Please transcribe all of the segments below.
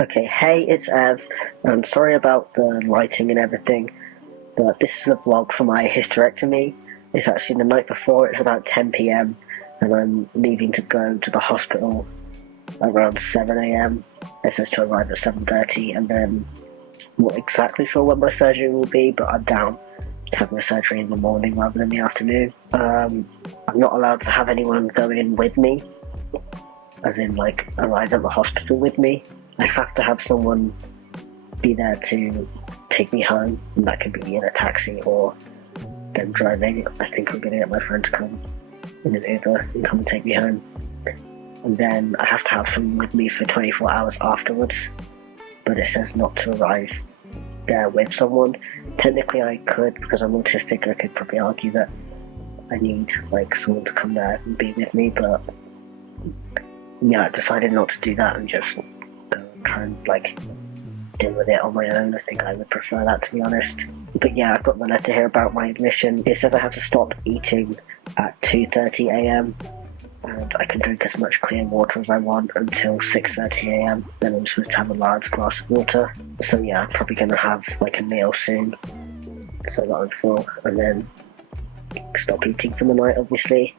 Okay, hey, it's Ev. I'm sorry about the lighting and everything, but this is a vlog for my hysterectomy. It's actually the night before, it's about 10 p.m., and I'm leaving to go to the hospital around 7 a.m. It says to arrive at 7:30, and then I'm not exactly sure when my surgery will be, but I'm down to have my surgery in the morning rather than the afternoon. I'm not allowed to have anyone go in with me, as in, like, arrive at the hospital with me. I have to have someone be there to take me home, and that could be in a taxi or them driving. I think I'm going to get my friend to come in an Uber and come and take me home. And then I have to have someone with me for 24 hours afterwards, but it says not to arrive there with someone. Technically I could, because I'm autistic, I could probably argue that I need like someone to come there and be with me, but yeah, I've decided not to do that and just go and try and like deal with it on my own. I think I would prefer that, to be honest. But yeah, I've got the letter here about my admission. It says I have to stop eating at 2:30 a.m. and I can drink as much clear water as I want until 6:30 a.m. Then I'm supposed to have a large glass of water. So yeah, I'm probably going to have like a meal soon so that I'm full, and then stop eating for the night, obviously.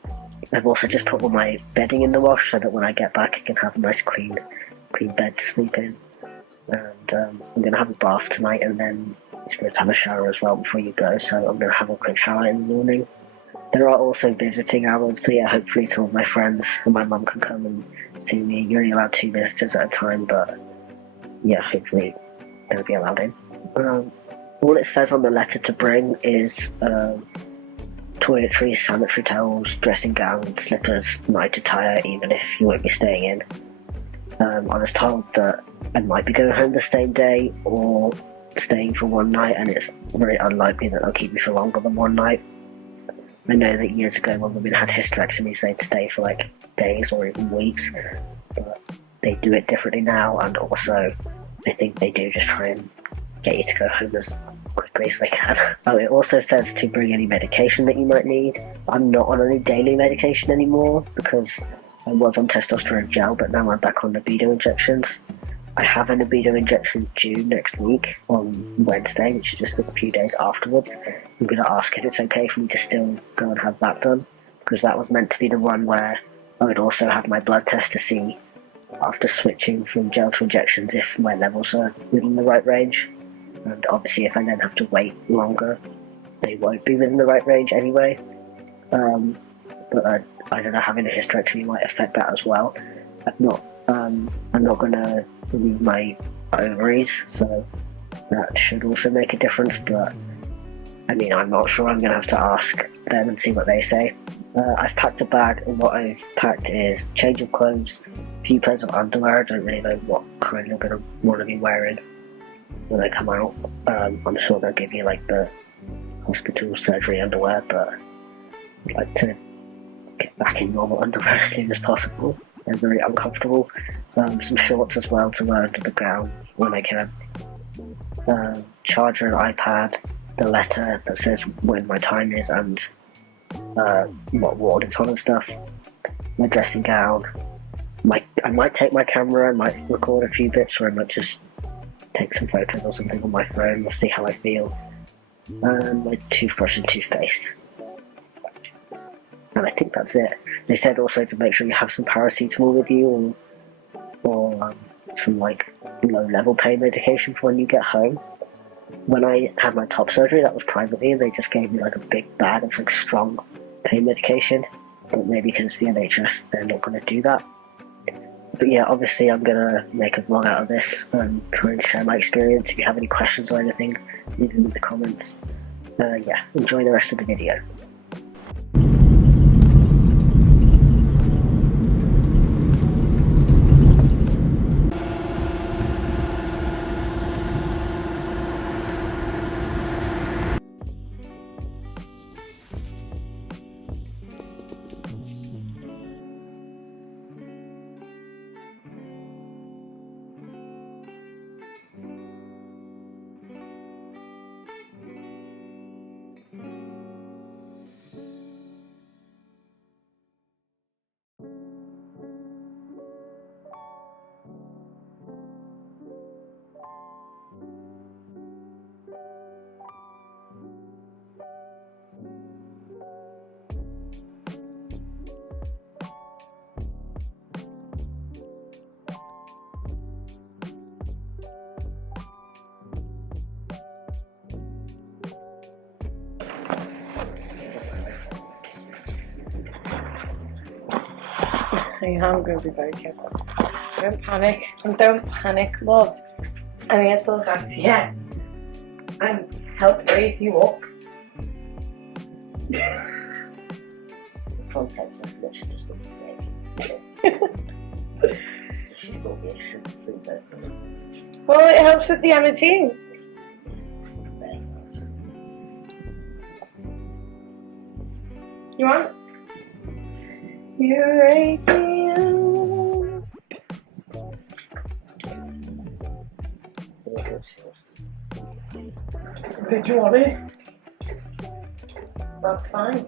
I've also just put all my bedding in the wash so that when I get back I can have a nice clean bed to sleep in. And I'm going to have a bath tonight, and then it's supposed to have a shower as well before you go, so I'm going to have a quick shower in the morning. There are also visiting hours, so yeah, hopefully some of my friends and my mum can come and see me. You're only allowed 2 visitors at a time, but yeah, hopefully they'll be allowed in. All it says on the letter to bring is toiletries, sanitary towels, dressing gown, slippers, night attire, even if you won't be staying in. I was told that I might be going home the same day or staying for one night, and it's very unlikely that they'll keep me for longer than one night. I know that years ago when women had hysterectomies they'd stay for like days or even weeks, but they do it differently now, and also I think they do just try and get you to go home as quickly as they can. Oh, it also says to bring any medication that you might need. I'm not on any daily medication anymore because I was on testosterone gel, but now I'm back on libido injections. I have a libido injection due next week on Wednesday, which is just a few days afterwards. I'm going to ask if it's okay for me to still go and have that done, because that was meant to be the one where I would also have my blood test to see, after switching from gel to injections, if my levels are within the right range. And obviously if I then have to wait longer, they won't be within the right range anyway. But I don't know, having the hysterectomy might affect that as well. I'm not going to remove my ovaries, so that should also make a difference, but I mean, I'm not sure. I'm going to have to ask them and see what they say. I've packed a bag, and what I've packed is change of clothes, a few pairs of underwear. I don't really know what kind I'm going to want to be wearing when I come out. I'm sure they'll give you like the hospital surgery underwear, but I'd like to get back in normal underwear as soon as possible. They're very uncomfortable. Some shorts as well to wear under the gown when I can. Charger, an iPad, the letter that says when my time is and what ward it's on and stuff. My dressing gown. I might take my camera, I might record a few bits, or I might just take some photos or something on my phone. We'll see how I feel. And my toothbrush and toothpaste. And I think that's it. They said also to make sure you have some paracetamol with you, or some like low-level pain medication for when you get home. When I had my top surgery, that was privately, and they just gave me like a big bag of like strong pain medication. But maybe because it's the NHS, they're not going to do that. But yeah, obviously I'm going to make a vlog out of this and try and share my experience. If you have any questions or anything, leave them in the comments. Yeah, enjoy the rest of the video. I am going to be very careful. Don't panic. And don't panic, love. I'm here to look after you. And help raise you up. Context, I've literally just been sick. She got me a sugar-free bed. Well, it helps with the energy. You want? You raise me up. Did you want it? That's fine.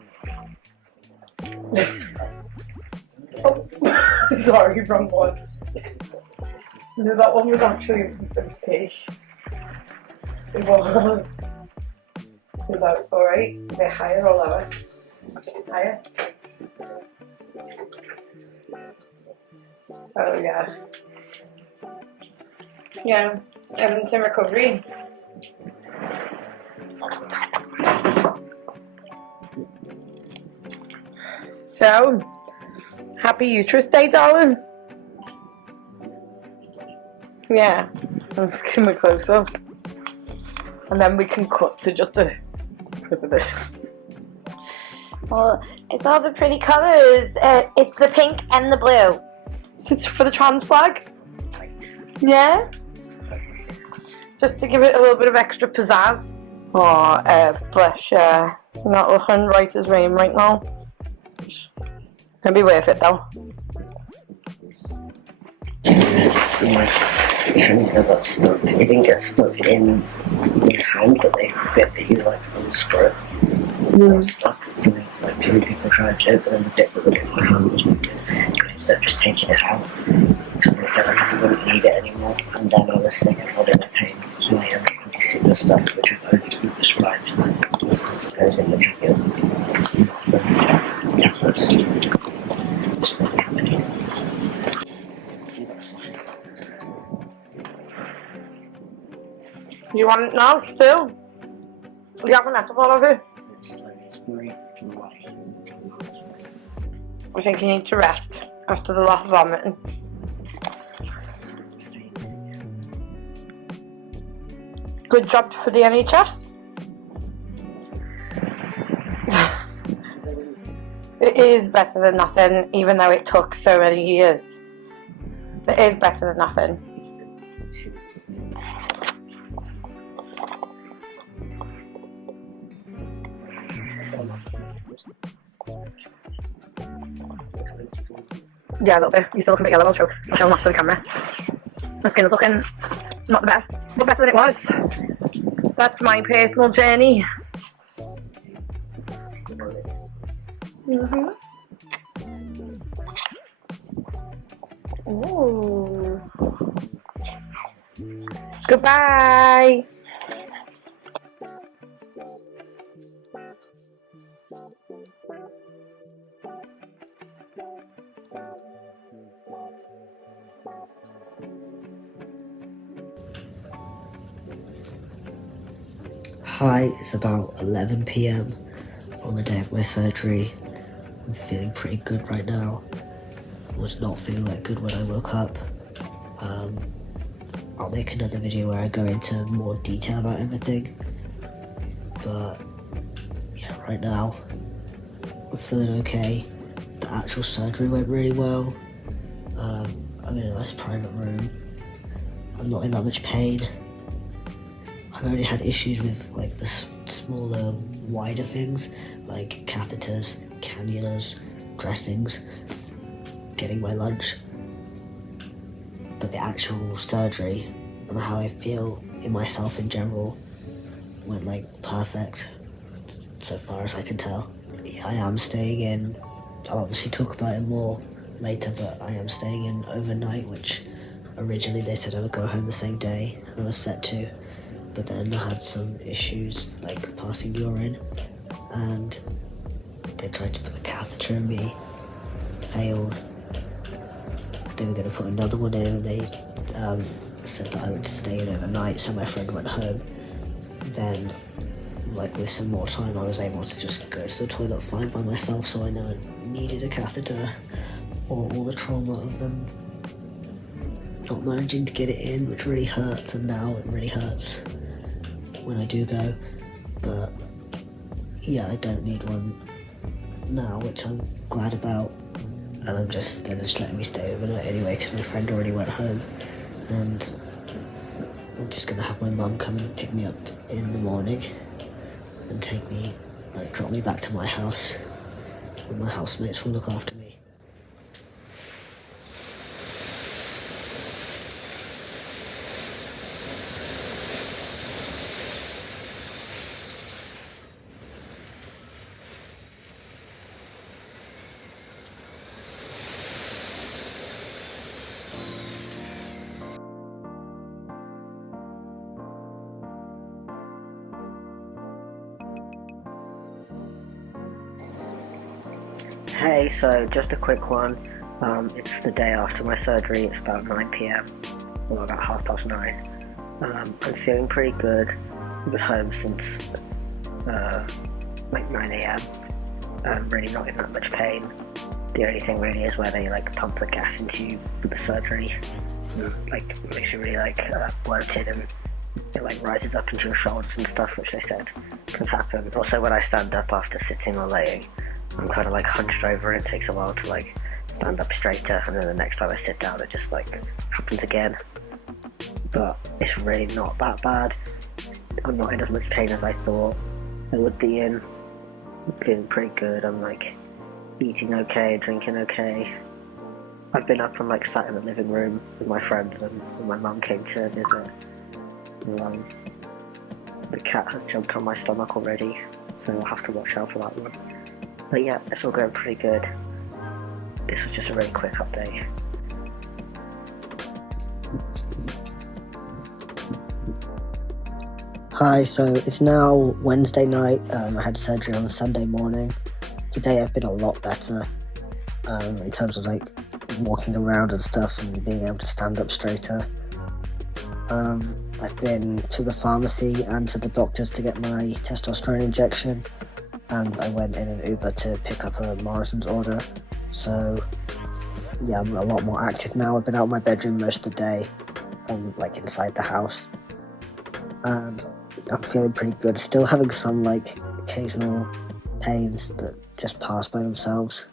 Oh, sorry, wrong one. No, that one was actually a mistake. It was. Was that alright? A bit higher or lower? Higher? Oh yeah. Yeah, evidence in recovery. So, happy uterus day, darling. Yeah, let's give him a close up. And then we can cut to just a clip of this. Well, it's all the pretty colours. It's the pink and the blue. So it's for the trans flag? Yeah? Just to give it a little bit of extra pizzazz. Oh, bless you. You're not looking right as rain right now. It's gonna be worth it though. Cannula got stuck. It didn't get stuck in your hand, but the bit that you like unscrew got stuck. So like 3 people tried to, but then the bit that was in my hand was good. Ended up just taking it out because they said I really wouldn't need it anymore. And then I was sick and had a pain, so I had anti-sickness stuff, which I've only prescribed. The stuff that goes in the cannula, not the tablets. It's really happening. You want it now still? You haven't had all of it? It's very dry. I think you need to rest after the last vomiting. Good job for the NHS. It is better than nothing, even though it took so many years. It is better than nothing. Yeah, a little bit. You're still looking a bit yellow. I'll show them off to the camera. My skin is looking not the best, but better than it was. That's my personal journey. Ooh. Goodbye. Hi, it's about 11 PM on the day of my surgery. I'm feeling pretty good right now. Was not feeling that good when I woke up. I'll make another video where I go into more detail about everything. But yeah, right now I'm feeling okay. The actual surgery went really well. I'm in a nice private room. I'm not in that much pain. I've only had issues with like the smaller, wider things like catheters, cannulas, dressings, getting my lunch. But the actual surgery and how I feel in myself in general went like perfect so far as I can tell. Yeah, I am staying in. I'll obviously talk about it more later, but I am staying in overnight, which originally they said I would go home the same day and I was set to. But then I had some issues like passing urine and they tried to put a catheter in me, failed. They were going to put another one in and they said that I would stay in overnight, so my friend went home. Then, like with some more time, I was able to just go to the toilet fine by myself, so I never needed a catheter or all the trauma of them not managing to get it in, which really hurts, and now it really hurts when I do go. But yeah, I don't need one now, which I'm glad about, and they're just letting me stay overnight anyway because my friend already went home, and I'm just gonna have my mum come and pick me up in the morning and drop me back to my house, and my housemates will look after me. Hey, so just a quick one. It's the day after my surgery. It's about 9 PM, or about 9:30. I'm feeling pretty good. I've been home since like 9 AM. I'm really not in that much pain. The only thing really is where they like pump the gas into you for the surgery. Like it makes me really bloated, and it like rises up into your shoulders and stuff, which they said can happen. Also, when I stand up after sitting or laying, I'm kind of like hunched over, and it takes a while to like stand up straighter, and then the next time I sit down it just like happens again. But it's really not that bad. I'm not in as much pain as I thought I would be in. I'm feeling pretty good. I'm like eating okay, drinking okay. I've been up and like sat in the living room with my friends, and when my mum came to visit, the cat has jumped on my stomach already, so I'll have to watch out for that one. But yeah, it's all going pretty good. This was just a really quick update. Hi, so it's now Wednesday night. I had surgery on Sunday morning. Today I've been a lot better in terms of like walking around and stuff and being able to stand up straighter. I've been to the pharmacy and to the doctors to get my testosterone injection, and I went in an Uber to pick up a Morrison's order. So yeah, I'm a lot more active now. I've been out of my bedroom most of the day, like inside the house, and I'm feeling pretty good. Still having some like occasional pains that just pass by themselves.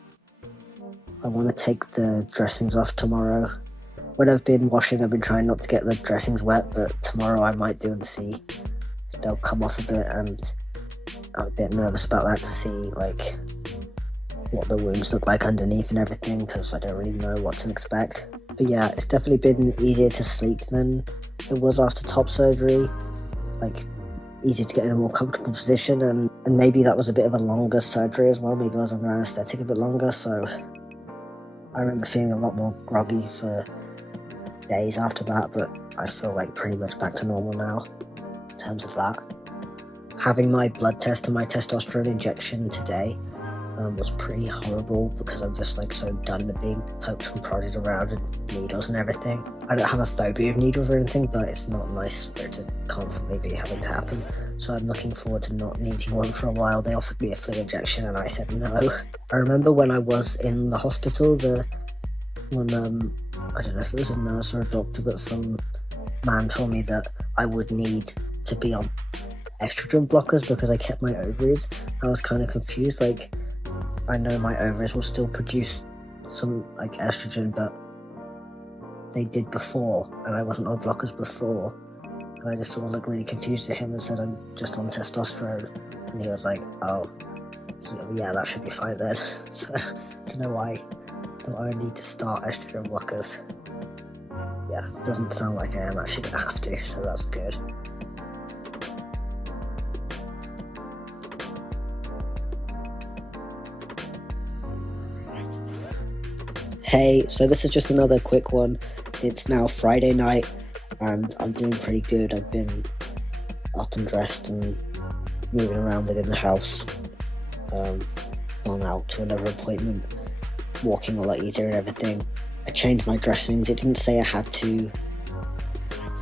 I want to take the dressings off tomorrow. When I've been washing, I've been trying not to get the dressings wet, but tomorrow I might do and see if they'll come off a bit, and I'm a bit nervous about that to see like what the wounds look like underneath and everything, because I don't really know what to expect. But yeah, it's definitely been easier to sleep than it was after top surgery. Like easier to get in a more comfortable position, and maybe that was a bit of a longer surgery as well. Maybe I was under anaesthetic a bit longer, so I remember feeling a lot more groggy for days after that, but I feel like pretty much back to normal now in terms of that. Having my blood test and my testosterone injection today was pretty horrible, because I'm just like so done with being poked and prodded around and needles and everything. I don't have a phobia of needles or anything, but it's not nice for it to constantly be having to happen. So I'm looking forward to not needing one for a while. They offered me a flu injection and I said no. I remember when I was in the hospital, when I don't know if it was a nurse or a doctor, but some man told me that I would need to be on estrogen blockers because I kept my ovaries. I was kind of confused, like I know my ovaries will still produce some like estrogen, but they did before, and I wasn't on blockers before, and I just sort of like really confused to him and said I'm just on testosterone, and he was like, oh yeah, that should be fine then. So I don't know why I thought I would need to start estrogen blockers. Yeah, doesn't sound like I am actually gonna have to, so that's good. Hey, so this is just another quick one. It's now Friday night and I'm doing pretty good. I've been up and dressed and moving around within the house, gone out to another appointment, walking a lot easier and everything. I changed my dressings. It didn't say I had to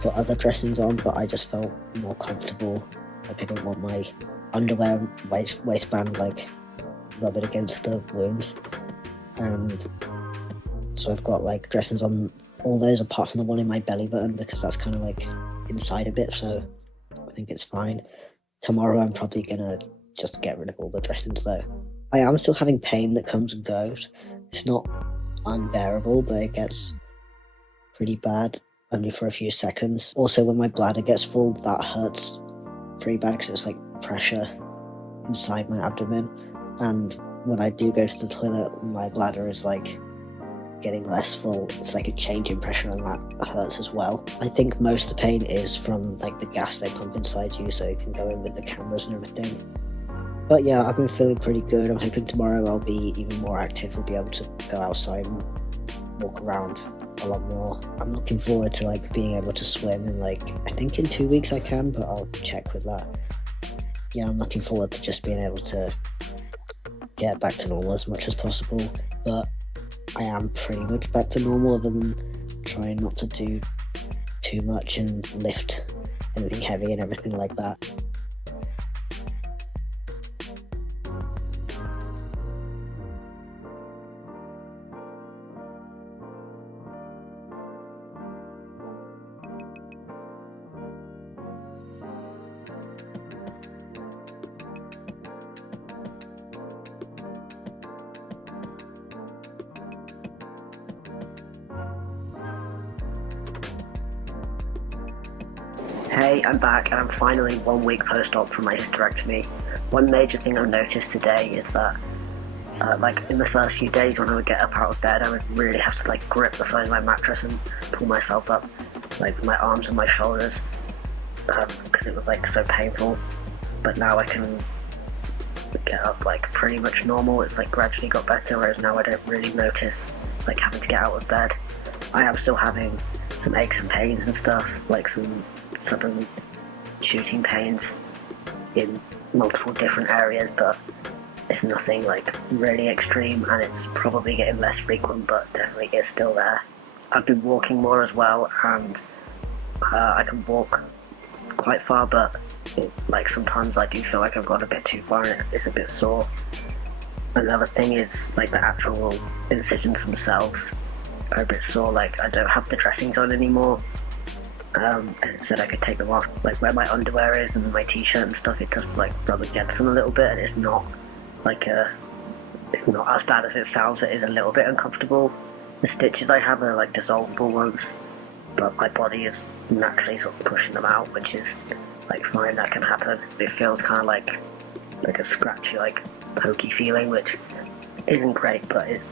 put other dressings on, but I just felt more comfortable. Like I didn't want my underwear waistband like rubbing against the wounds. And So I've got like dressings on all those apart from the one in my belly button because that's kind of like inside a bit, so I think it's fine. Tomorrow I'm probably gonna just get rid of all the dressings though. I am still having pain that comes and goes. It's not unbearable, but it gets pretty bad only for a few seconds. Also, when my bladder gets full, that hurts pretty bad because it's like pressure inside my abdomen. And when I do go to the toilet, my bladder is like getting less full. It's like a change in pressure, and that hurts as well. I think most of the pain is from like the gas they pump inside you so it can go in with the cameras and everything. But yeah, I've been feeling pretty good. I'm hoping tomorrow I'll be even more active. We'll be able to go outside and walk around a lot more. I'm looking forward to like being able to swim in like, I think in 2 weeks I can, but I'll check with that. Yeah, I'm looking forward to just being able to get back to normal as much as possible, but I am pretty much back to normal other than trying not to do too much and lift anything heavy and everything like that. Hey, I'm back and I'm finally 1 week post-op from my hysterectomy. One major thing I've noticed today is that like in the first few days when I would get up out of bed, I would really have to like grip the side of my mattress and pull myself up like with my arms and my shoulders because it was like so painful. But now I can get up like pretty much normal. It's like gradually got better, whereas now I don't really notice like having to get out of bed. I am still having some aches and pains and stuff, like some sudden shooting pains in multiple different areas, but it's nothing like really extreme, and it's probably getting less frequent, but definitely is still there. I've been walking more as well, and I can walk quite far, but like sometimes I do feel like I've gone a bit too far and it's a bit sore. Another thing is like the actual incisions themselves are a bit sore. Like I don't have the dressings on anymore because it said I could take them off, like where my underwear is and my t-shirt and stuff. It does like rub against them a little bit, and it's not like it's not as bad as it sounds, but it is a little bit uncomfortable. The stitches I have are like dissolvable ones, but my body is naturally sort of pushing them out, which is like fine, that can happen. It feels kind of like a scratchy, like pokey feeling, which isn't great, but it's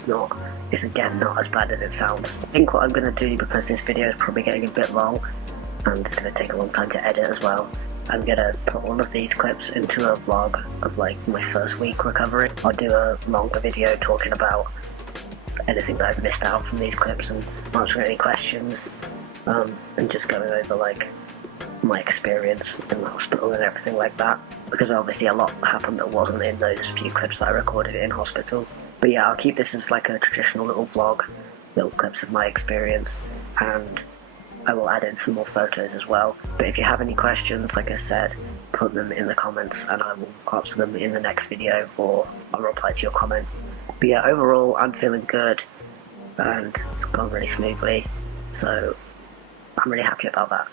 again not as bad as it sounds. I think what I'm going to do, because this video is probably getting a bit long and it's going to take a long time to edit as well, I'm going to put all of these clips into a vlog of like my first week recovery. I'll do a longer video talking about anything that I've missed out from these clips and answering any questions, and just going over like my experience in the hospital and everything like that, because obviously a lot happened that wasn't in those few clips that I recorded in hospital. But yeah, I'll keep this as like a traditional little vlog, little clips of my experience, and I will add in some more photos as well. But if you have any questions, like I said, put them in the comments and I will answer them in the next video, or I'll reply to your comment. But yeah, overall I'm feeling good and it's gone really smoothly, so I'm really happy about that.